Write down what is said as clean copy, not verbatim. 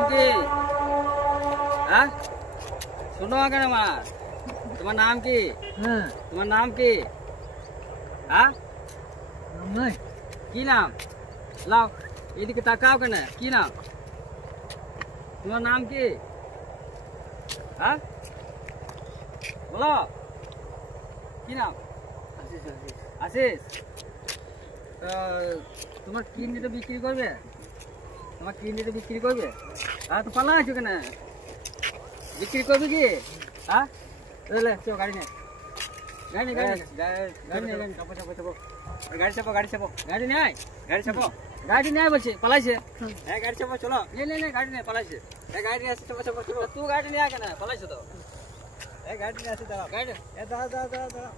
নাম কি? হ্যাঁ শোনো আগে আমার, তোমার নাম কি? হ্যাঁ তোমার নাম কি? হ্যাঁ নাম নাই কি নাম? লাও এদিকে তাকাও কেন, কি নাম? তোমার নাম কি? হ্যাঁ বলো, কি নাম? আশিস আশিস আশিস। তোমার কিডনিটা বিক্রি করবে? তোমার কিডনিটা বিক্রি করবে? হ্যাঁ তো পালা আছো কেন, বিক্রি করবে কি? হ্যাঁ তাহলে চো গাড়ি নে, গাড়ি নে, গাড়ি নে, গাড়ি নে, চাপো চাপো চাপো, গাড়ি চাপো, গাড়ি চাপো, গাড়ি নেয়, গাড়ি চাপো, গাড়ি নেয় বলছে, পালাইছে। হ্যাঁ গাড়ি চাপো, চলো, নে নে নে, গাড়ি নেয়, পালাইছে। হ্যাঁ গাড়ি নিয়ে আসছে, চাপো চাপো চলো। তুই গাড়ি নিয়ে কেন পালাইছো তো? এই গাড়ি নিয়ে আসছে, দাঁড়াও, গাড়ি দাঁড়াও দাঁড়াও দাঁড়াও দাঁড়াও।